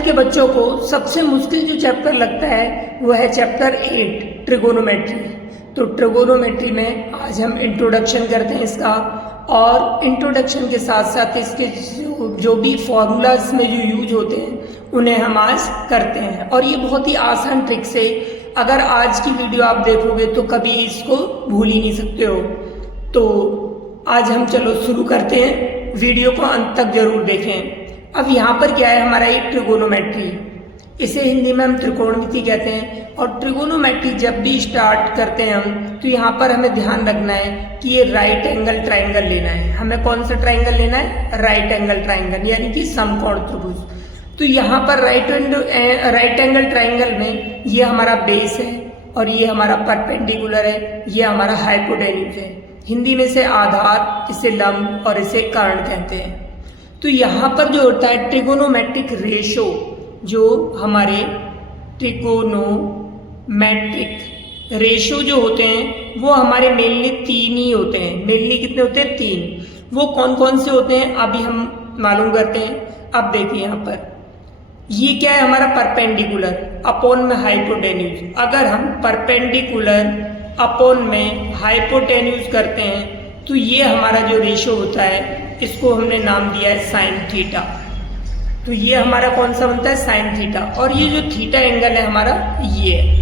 10th के बच्चों को सबसे मुश्किल जो चैप्टर लगता है वो है चैप्टर 8 ट्रिगोनोमेट्री। तो ट्रिगोनोमेट्री में आज हम इंट्रोडक्शन करते हैं इसका, और इंट्रोडक्शन के साथ साथ इसके जो भी फॉर्मूलाज में जो यूज होते हैं उन्हें हम आज करते हैं। और ये बहुत ही आसान ट्रिक से, अगर आज की वीडियो आप देखोगे तो कभी इसको भूल ही नहीं सकते हो। तो आज हम चलो शुरू करते हैं, वीडियो को अंत तक जरूर देखें। अब यहाँ पर क्या है, हमारा एक ट्रिगोनोमेट्री, इसे हिंदी में हम त्रिकोणमिति कहते हैं। और ट्रिगोनोमेट्री जब भी स्टार्ट करते हैं हम, तो यहाँ पर हमें ध्यान रखना है कि ये राइट एंगल ट्राइंगल लेना है। हमें कौन सा ट्राइंगल लेना है? राइट एंगल ट्राइंगल, यानी कि समकोण त्रिभुज। तो यहाँ पर राइट एंगल ट्राइंगल में ये हमारा बेस है और ये हमारा परपेंडिकुलर है, ये हमारा हाइपोटेन्यूज है। हिंदी में इसे आधार, इसे लंब और इसे कर्ण कहते हैं। तो यहाँ पर जो होता है ट्रिगोनोमेट्रिक रेशो, जो हमारे ट्रिगोनोमेट्रिक रेशो जो होते हैं वो हमारे मेनली 3 ही होते हैं। मेनली कितने होते हैं? 3। वो कौन कौन से होते हैं अभी हम मालूम करते हैं। अब देखिए यहाँ पर ये क्या है, हमारा परपेंडिकुलर अपॉन में हाइपोटेन्यूज। अगर हम परपेंडिकुलर अपॉन में हाइपोटेन्यूज करते हैं तो ये हमारा जो रेशो होता है इसको हमने नाम दिया है साइन थीटा। तो ये हमारा कौन सा बनता है? Sine theta. और ये जो थीटा एंगल है हमारा ये है।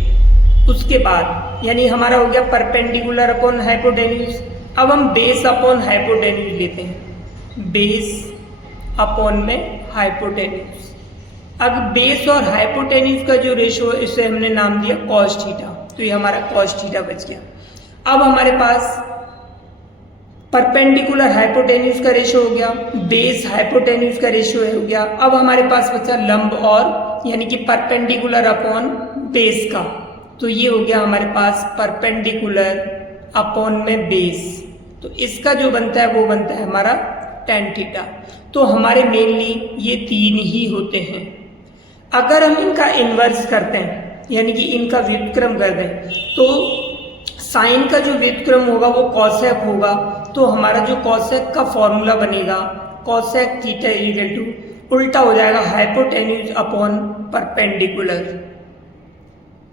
उसके बाद यानी हमारा हो गया परपेंडिकुलर अपॉन हाइपोटेन्यूज। अब हम बेस अपॉन हाइपोटेन्यूज लेते हैं, बेस अपॉन में हाइपोटेन्यूज। अब बेस और हाइपोटेन्यूज का जो रेशो है इसे हमने नाम दिया कॉस थीटा। तो ये हमारा कॉस थीटा बच गया। अब हमारे पास परपेंडिकुलर हाइपोटेन्यूज का रेशो हो गया, बेस हाइपोटेन्यूज का रेशो हो गया। अब हमारे पास बचा लंब और यानी कि परपेंडिकुलर अपॉन बेस का। तो ये हो गया हमारे पास परपेंडिकुलर अपॉन में बेस। तो इसका जो बनता है वो बनता है हमारा tan थीटा। तो हमारे मेनली ये 3 ही होते हैं। अगर हम इनका इन्वर्स करते हैं यानी कि इनका व्युत्क्रम कर दें, तो साइन का जो व्युत्क्रम होगा वो कॉसेक होगा। तो हमारा जो कॉसेक का फॉर्मूला बनेगा, कॉसेक थीटा इक्वल टू उल्टा हो जाएगा हाइपोटेन्यूज अपॉन परपेंडिकुलर।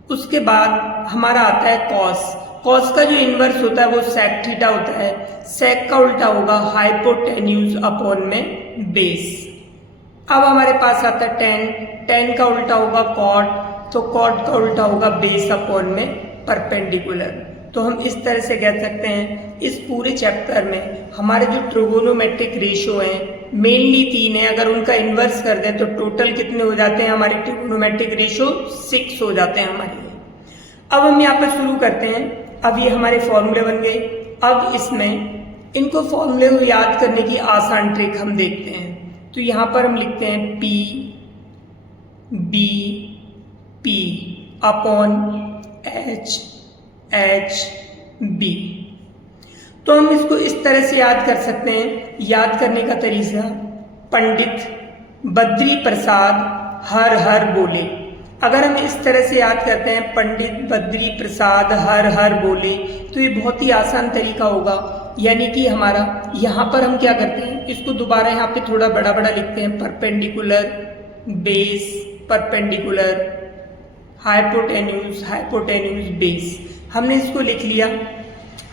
उसके बाद हमारा आता है कॉस। कॉस का जो इन्वर्स होता है वो सेक थीटा होता है। सेक का उल्टा होगा हाइपोटेन्यूज अपॉन में बेस। अब हमारे पास आता है टेन। टेन का उल्टा होगा कॉट। तो कॉट का उल्टा होगा बेस अपॉन में परपेंडिकुलर। तो हम इस तरह से कह सकते हैं इस पूरे चैप्टर में हमारे जो ट्रिगोनोमेट्रिक रेशो हैं मेनली 3 है। अगर उनका इन्वर्स कर दें तो टोटल कितने हो जाते हैं हमारे ट्रिगोनोमेट्रिक रेशो? 6 हो जाते हैं हमारे लिए। अब हम यहाँ पर शुरू करते हैं। अब ये हमारे फॉर्मूले बन गए। अब इसमें इनको फॉर्मूले को याद करने की आसान ट्रिक हम देखते हैं। तो यहाँ पर हम लिखते हैं P B P upon H B। तो हम इसको इस तरह से याद कर सकते हैं। याद करने का तरीका, पंडित बद्री प्रसाद हर हर बोले। अगर हम इस तरह से याद करते हैं पंडित बद्री प्रसाद हर हर बोले, तो ये बहुत ही आसान तरीका होगा। यानी कि हमारा यहाँ पर हम क्या करते हैं, इसको दोबारा यहाँ पे थोड़ा बड़ा बड़ा लिखते हैं, perpendicular base, perpendicular hypotenuse, hypotenuse base. हमने इसको लिख लिया।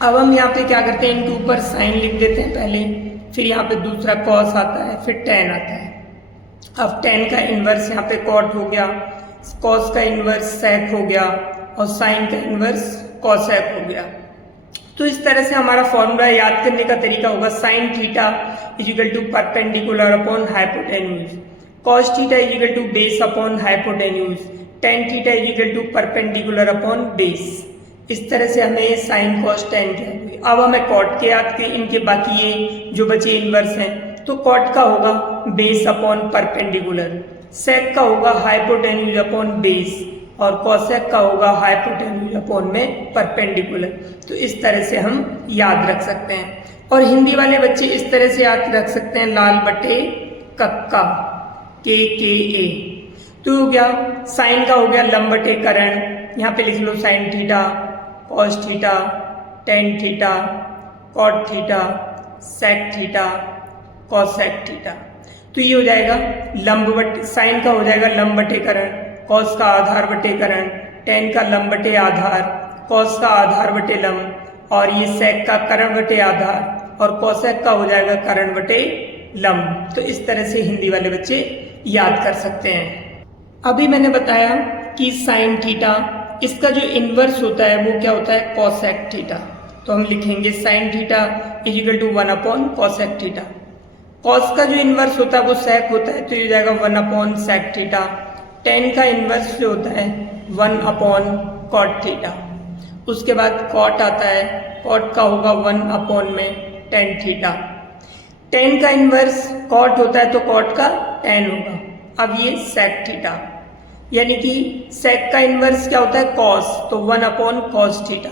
अब हम यहाँ पे क्या करते हैं, इनके ऊपर साइन लिख देते हैं पहले, फिर यहाँ पे दूसरा कॉस आता है, फिर टेन आता है। अब टेन का इन्वर्स यहाँ पे कॉट हो गया, कॉस का इन्वर्स सेक हो गया और साइन का इन्वर्स कॉसेक हो गया। तो इस तरह से हमारा फॉर्मूला याद करने का तरीका होगा sine theta is equal to perpendicular upon hypotenuse, cos theta is equal to base upon hypotenuse, tan theta is equal to perpendicular upon base. इस तरह से हमें साइन कॉस टेन के हुए। अब हमें कॉट के याद के, इनके बाकी ये जो बचे इन्वर्स हैं, तो कॉट का होगा बेस अपॉन परपेंडिकुलर, सेक का होगा हाइपोटेन्यूज अपॉन बेस और कॉसेक का होगा हाइपोटेन्यूज अपॉन में परपेंडिकुलर। तो इस तरह से हम याद रख सकते हैं। और हिंदी वाले बच्चे इस तरह से याद रख सकते हैं, लाल बटे कक्का, के ए। तो हो गया साइन का, हो गया लंब बटे करण। यहाँ पे लिख लो sine theta, cos theta, tan theta, cot theta, sec theta, cosec theta. तो ये हो जाएगा लंब बटे, साइन का हो जाएगा लंब बटे करण, कॉस का आधार बटे करण, टेन का लंब बटे आधार, कॉस का आधार बटे लंब, और ये सेक का करण बटे आधार, और कोसेक का हो जाएगा करण बटे लंब। तो इस तरह से हिंदी वाले बच्चे याद कर सकते हैं। अभी मैंने बताया कि साइन थीटा, इसका जो इन्वर्स होता है वो क्या होता है, कोसेक थीटा। तो हम लिखेंगे sine theta is equal to 1 upon cosec theta. Cos का जो इन्वर्स होता है वो सेक होता है, तो ये हो जाएगा 1 अपॉन सेक थीटा। टेन का इन्वर्स जो होता है 1 अपॉन कॉट थीटा। उसके बाद कॉट आता है, कॉट का होगा 1 अपॉन में टेन थीटा। टेन का इन्वर्स कॉट होता है तो कॉट का टेन होगा। अब ये सेक थीटा, यानी कि सेक का इन्वर्स क्या होता है, कॉस, तो 1 अपॉन कॉस थीटा,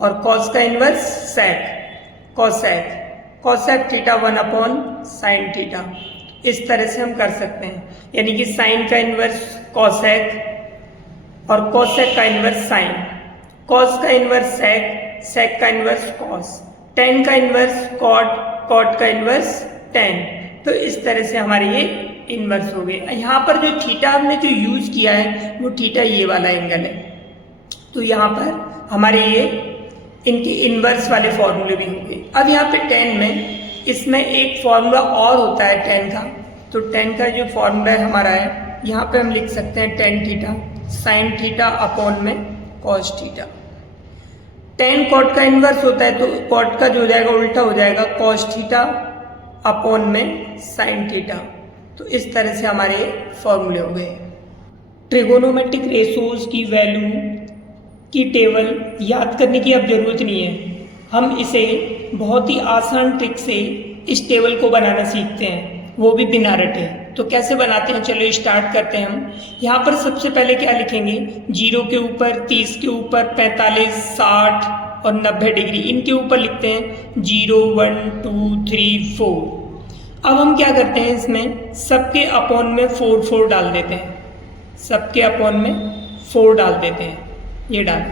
और कॉस का inverse sec, cosec, cosec theta 1 upon sine theta. इस तरह से हम कर सकते हैं, यानी कि साइन का इन्वर्स कॉसेक और कॉसेक का इन्वर्स साइन, कॉस का इन्वर्स सेक, सेक का इन्वर्स कॉस, टेन का इन्वर्स कॉट, कॉट का इन्वर्स टेन। तो इस तरह से हमारे ये इन्वर्स हो गए। यहाँ पर जो थीटा हमने जो यूज किया है वो थीटा ये वाला एंगल है। तो यहाँ पर हमारे ये इनके इन्वर्स वाले फॉर्मूले भी होंगे। अब यहाँ पे टेन में इसमें एक फॉर्मूला और होता है टेन का। तो टेन का जो फॉर्मूला है हमारा है, यहाँ पे हम लिख सकते हैं tan theta sine theta upon में कॉस थीटा। टेन कॉट का इन्वर्स होता है, तो कॉट का जो हो जाएगा उल्टा हो जाएगा, कॉस थीटा अपॉन में साइन थीटा। तो इस तरह से हमारे फॉर्मूले हो गए। ट्रिगोनोमेट्रिक रेशोज की वैल्यू की टेबल याद करने की अब जरूरत नहीं है, हम इसे बहुत ही आसान ट्रिक से इस टेबल को बनाना सीखते हैं, वो भी बिना रटे। तो कैसे बनाते हैं, चलो स्टार्ट करते हैं हम। यहाँ पर सबसे पहले क्या लिखेंगे, 0 के ऊपर, 30 के ऊपर, 45, 60 और 90 डिग्री, इनके ऊपर लिखते हैं 0, 1, 2, 3, 4। अब हम क्या करते हैं, इसमें सबके अपॉन में 4 4 डाल देते हैं, सबके अपॉन में 4 डाल देते हैं, ये डाल।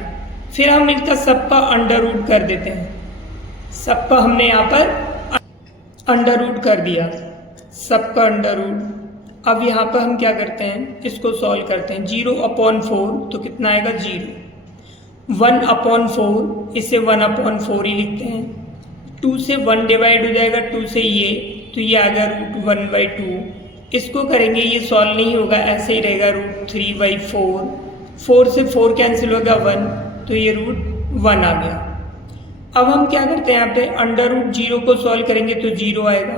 फिर हम इनका सबका अंडर रूट कर देते हैं, सबका हमने यहाँ पर अंडर रूट कर दिया, सबका अंडर रूट। अब यहाँ पर हम क्या करते हैं, इसको सॉल्व करते हैं। 0 अपॉन 4 तो कितना आएगा 0, 1 अपॉन 4 इसे 1 अपॉन 4 ही लिखते हैं। 2 से 1 डिवाइड हो जाएगा, 2 से ये, तो ये आ गया रूट 1/2। इसको करेंगे, ये सॉल्व नहीं होगा, ऐसे ही रहेगा रूट 3/4। 4 से 4 कैंसिल होगा 1, तो ये रूट 1 आ गया। अब हम क्या करते हैं, यहाँ पे अंडर रूट 0 को सॉल्व करेंगे तो 0 आएगा।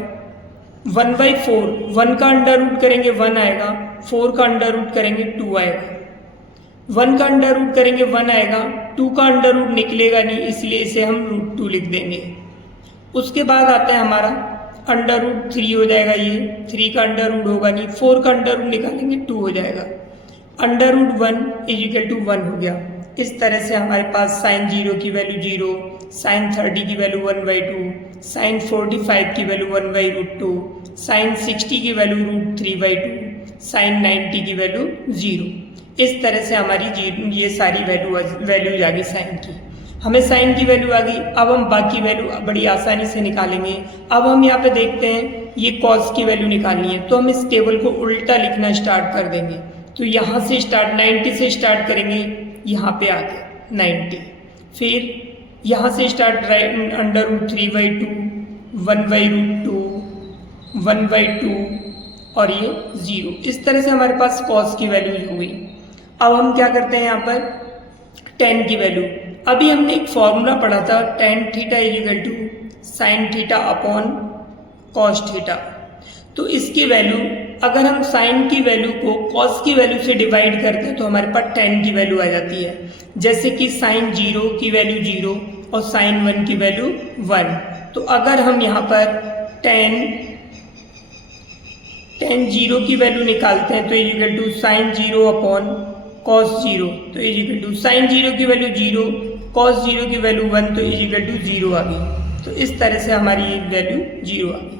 1/4, 1 का अंडर रूट करेंगे 1 आएगा, 4 का अंडर रूट करेंगे 2 आएगा, 1 का अंडर रूट करेंगे 1 आएगा, 2 का अंडर रूट निकलेगा नहीं, इसलिए इसे हम रूट 2 लिख देंगे। उसके बाद आता है हमारा अंडर रूट 3 हो जाएगा, ये 3 का अंडर रूट होगा नहीं, 4 का अंडर रूट निकालेंगे 2 हो जाएगा, under root 1 is equal to 1 हो गया। इस तरह से हमारे पास साइन 0 की वैल्यू 0, साइन 30 की वैल्यू 1/2, साइन 45 की वैल्यू 1/√2, साइन 60 की वैल्यू √3/2, साइन 90 की वैल्यू 0। इस तरह से हमारी ये सारी वैल्यूज आ गई साइन की। हमें साइन की वैल्यू आ गई, अब हम बाकी वैल्यू बड़ी आसानी से निकालेंगे। अब हम यहाँ पे देखते हैं ये कॉस की वैल्यू निकालनी है, तो हम इस टेबल को उल्टा लिखना स्टार्ट कर देंगे। तो यहाँ से स्टार्ट 90 से स्टार्ट करेंगे, यहाँ पे आ गया 90, फिर यहाँ से स्टार्ट अंडर रूट 3/2, 1/√2, 1/2 और ये 0। इस तरह से हमारे पास कॉस की वैल्यू हो गई। अब हम क्या करते हैं, यहाँ पर टेन की वैल्यू, अभी हमने एक फॉर्मूला पढ़ा था, tan theta is equal to sine theta upon cos theta. तो इसकी वैल्यू अगर हम साइन की वैल्यू को कॉस की वैल्यू से डिवाइड करते हैं तो हमारे पास टेन की वैल्यू आ जाती है। जैसे कि साइन 0 की वैल्यू 0 और साइन 1 की वैल्यू 1। तो अगर हम यहाँ पर टेन 0 की वैल्यू निकालते हैं तो is equal to sine 0 upon cos 0, तो इज इक्वल टू साइन 0 की वैल्यू 0, कॉस 0 की वैल्यू 1, तो इज इक्वल टू 0 आ गई। तो इस तरह से हमारी वैल्यू 0 आ गई।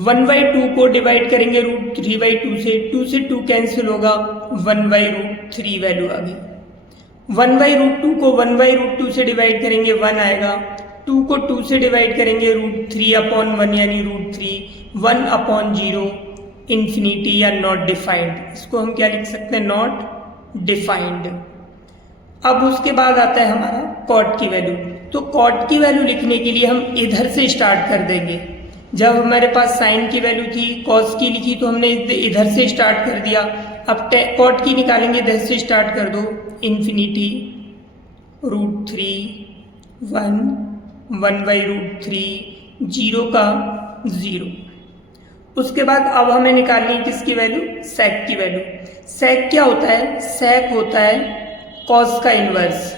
1/2 को डिवाइड करेंगे √3/2 से, 2 से 2 कैंसिल होगा, 1/√3 वैल्यू आ गई। 1/√2 को 1/√2 से डिवाइड करेंगे 1 आएगा, 2 को 2 से डिवाइड करेंगे √3/1 यानी √3, 1/0, इन्फिनिटी या नॉट डिफाइंड। इसको हम क्या लिख सकते हैं, नॉट डिफाइंड। अब उसके बाद आता है हमारा कॉट की वैल्यू। तो कॉट की वैल्यू लिखने के लिए हम इधर से स्टार्ट कर देंगे। जब हमारे पास साइन की वैल्यू थी, कॉस की लिखी, तो हमने इधर से स्टार्ट कर दिया। अब कॉट की निकालेंगे, इधर से स्टार्ट कर दो, इन्फिनिटी √3 1/√3 0 का 0। उसके बाद अब हमें निकालनी है किसकी वैल्यू, सेक की वैल्यू। सेक क्या होता है, सेक होता है कॉस का इनवर्स।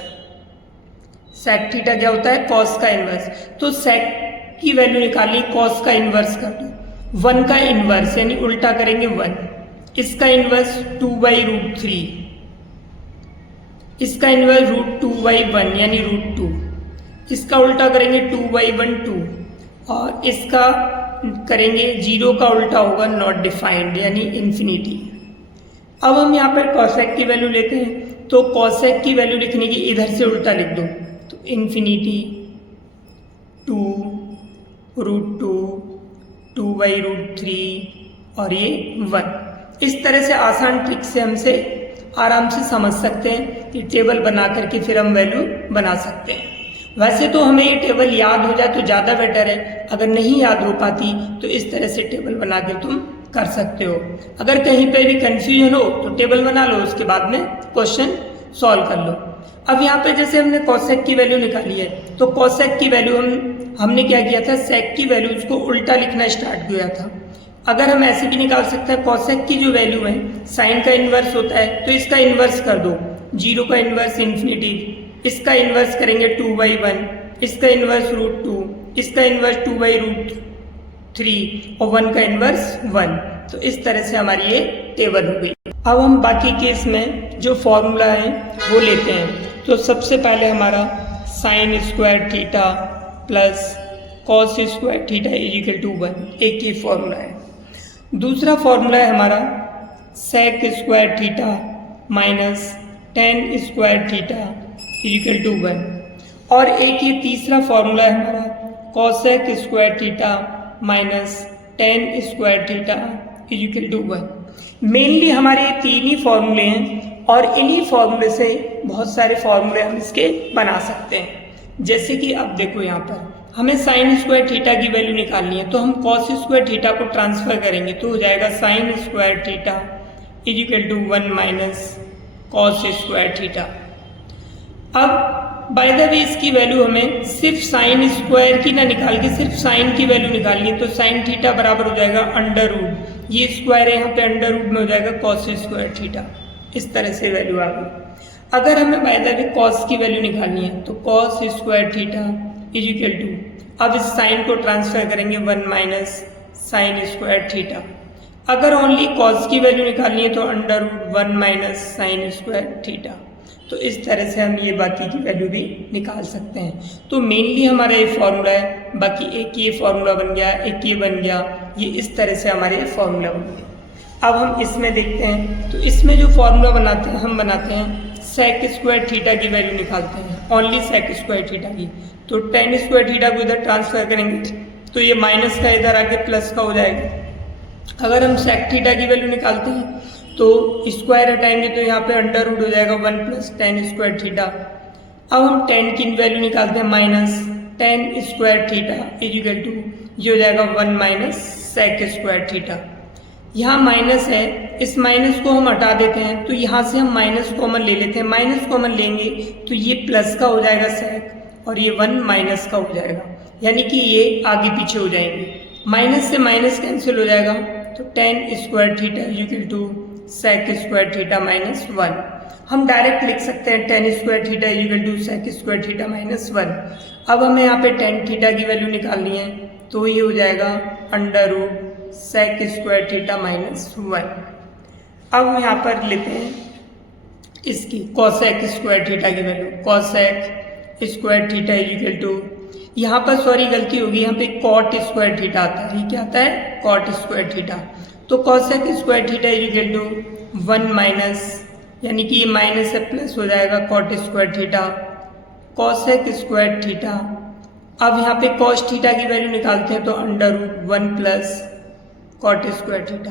सेक थीटा क्या होता है, कॉस का इनवर्स। तो सेक की वैल्यू निकालनी, कॉस का इनवर्स कर दो, 1 का इनवर्स यानी उल्टा करेंगे 1, इसका इनवर्स 2/√3, इसका इनवर्स √2/1 यानी √2, इसका उल्टा करेंगे 2/1 2, और इसका करेंगे 0 का उल्टा होगा नॉट डिफाइंड यानी इन्फिनिटी। अब हम यहाँ पर कॉसेक की वैल्यू लेते हैं। तो कॉसेक की वैल्यू लिखने की इधर से उल्टा लिख दो, तो इन्फिनिटी 2√2 2/√3 और ये 1। इस तरह से आसान ट्रिक से हमसे आराम से समझ सकते हैं कि टेबल बना करके फिर हम वैल्यू बना सकते हैं। वैसे तो हमें ये टेबल याद हो जाए तो ज़्यादा बेटर है, अगर नहीं याद हो पाती तो इस तरह से टेबल बना कर तुम कर सकते हो। अगर कहीं पे भी कंफ्यूजन हो तो टेबल बना लो, उसके बाद में क्वेश्चन सॉल्व कर लो। अब यहाँ पे जैसे हमने कॉसेक की वैल्यू निकाली है, तो कॉसेक की वैल्यू हमने क्या किया था, सेक की वैल्यू उसको उल्टा लिखना स्टार्ट किया था। अगर हम ऐसे भी निकाल सकते हैं, कॉसेक की जो वैल्यू है साइन का इन्वर्स होता है, तो इसका इन्वर्स कर दो, 0 का इन्वर्स इन्फिनिटी, इसका इन्वर्स करेंगे 2/1, इसका इन्वर्स √2, इसका इन्वर्स 2/√3 और 1 का इन्वर्स 1। तो इस तरह से हमारी ये टेबल हो गई। अब हम बाकी केस में जो फॉर्मूला है वो लेते हैं। तो सबसे पहले हमारा sine square theta plus cos square theta = 1, एक ही फॉर्मूला है। दूसरा फॉर्मूला है हमारा sec square theta minus tan square theta = 1, और एक ये तीसरा फॉर्मूला है हमारा cosec square theta minus tan square theta = 1। Mainly हमारे ये तीन ही फॉर्मूले हैं, और इन्हीं फॉर्मूले से बहुत सारे फॉर्मूले हम इसके बना सकते हैं। जैसे कि अब देखो, यहाँ पर हमें साइन स्क्वायर थीटा की वैल्यू निकालनी है, तो हम कॉस स्क्वायर थीटा को ट्रांसफर करेंगे, तो हो जाएगा sine square theta = 1 minus cos square theta. अब बाय द वे इसकी वैल्यू हमें सिर्फ साइन स्क्वायर की ना निकाल के सिर्फ साइन की वैल्यू निकालनी है, तो साइन थीटा बराबर हो जाएगा √, ये स्क्वायर है यहाँ पे √, में हो जाएगा कॉस स्क्वायर थीटा। इस तरह से वैल्यू आ गई। अगर हमें बाय द वे कॉस की वैल्यू निकालनी है, तो कॉस स्क्वायर थीटा = अब इस साइन को ट्रांसफर करेंगे 1 माइनस साइन स्क्वायर थीटा। अगर ओनली कॉस की वैल्यू निकालनी है तो √1 माइनस साइन स्क्वायर थीटा। तो इस तरह से हम ये बाकी की वैल्यू भी निकाल सकते हैं। तो मेनली हमारा ये फॉर्मूला है, बाकी एक ये फॉर्मूला बन गया, एक ये बन गया, ये इस तरह से हमारे फॉर्मूला बन गए। अब हम इसमें देखते हैं, तो इसमें जो फॉर्मूला बनाते हैं हम बनाते हैं सेक स्क्वायर थीटा की वैल्यू निकालते हैं, ओनली सेक स्क्वायर थीटा की। तो टेन स्क्वायर थीटा को इधर ट्रांसफर करेंगे तो ये माइनस का इधर आके प्लस का हो जाएगा। अगर हम सेक थीटा की वैल्यू निकालते हैं तो स्क्वायर हटाएंगे तो यहाँ पे √ हो जाएगा 1 + टेन स्क्वायर थीटा। अब हम टेन की वैल्यू निकालते हैं माइनस टेन स्क्वायर थीटा = ये हो जाएगा 1 माइनस सेक स्क्वायर थीटा। यहाँ माइनस है, इस माइनस को हम हटा देते हैं, तो यहाँ से हम माइनस कॉमन ले लेते हैं। माइनस कॉमन लेंगे तो ये प्लस का हो जाएगा सेक, और ये 1 माइनस का हो जाएगा, यानी कि ये आगे पीछे हो जाएंगे। माइनस से माइनस कैंसिल हो जाएगा, तो tan square theta = sec square theta minus 1। हम डायरेक्ट लिख सकते हैं tan square theta = sec square theta minus 1। अब हमें यहाँ पे टेन थीटा की वैल्यू निकालनी है, तो ये हो जाएगा √ सेक स्क्वायर थीटा माइनस 1। अब हम यहाँ पर लेते हैं इसकी कॉसेक स्क्वायर थीटा की वैल्यू, कॉसेक स्क्वायर थीटा = यहाँ पर सॉरी गलती होगी, यहाँ पे कॉट स्क्वायर थीटा आता है। ये क्या आता है? Cot square theta. तो कॉसेक स्क्वायर थीटा = 1 माइनस, यानी कि ये माइनस से प्लस हो जाएगा cot square theta, cosec square theta. अब यहाँ पे कॉस थीटा की वैल्यू निकालते हैं, तो √1 + कॉट स्क्वायर थीटा।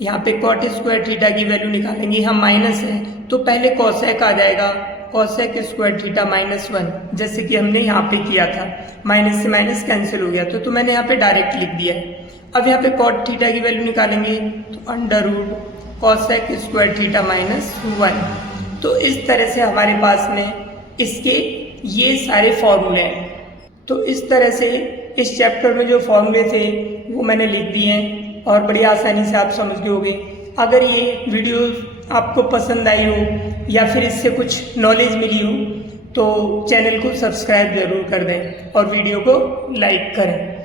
यहाँ पे कॉट स्क्वायर थीटा की वैल्यू निकालेंगे, यहाँ माइनस है तो पहले कोसेक आ जाएगा, कोसेक स्क्वायर थीटा -1, जैसे कि हमने यहाँ पे किया था, माइनस से माइनस कैंसिल हो गया तो मैंने यहाँ पे डायरेक्ट लिख दिया है। अब यहाँ पे कॉट थीटा की वैल्यू निकालेंगे तो under root cosec square theta -1। तो इस तरह से हमारे पास में इसके ये सारे फॉर्मूले हैं। तो इस तरह से इस चैप्टर में जो फॉर्मूले थे वो मैंने लिख दिए हैं और बड़ी आसानी से आप समझ गए होंगे। अगर ये वीडियो आपको पसंद आई हो या फिर इससे कुछ नॉलेज मिली हो तो चैनल को सब्सक्राइब जरूर कर दें और वीडियो को लाइक करें।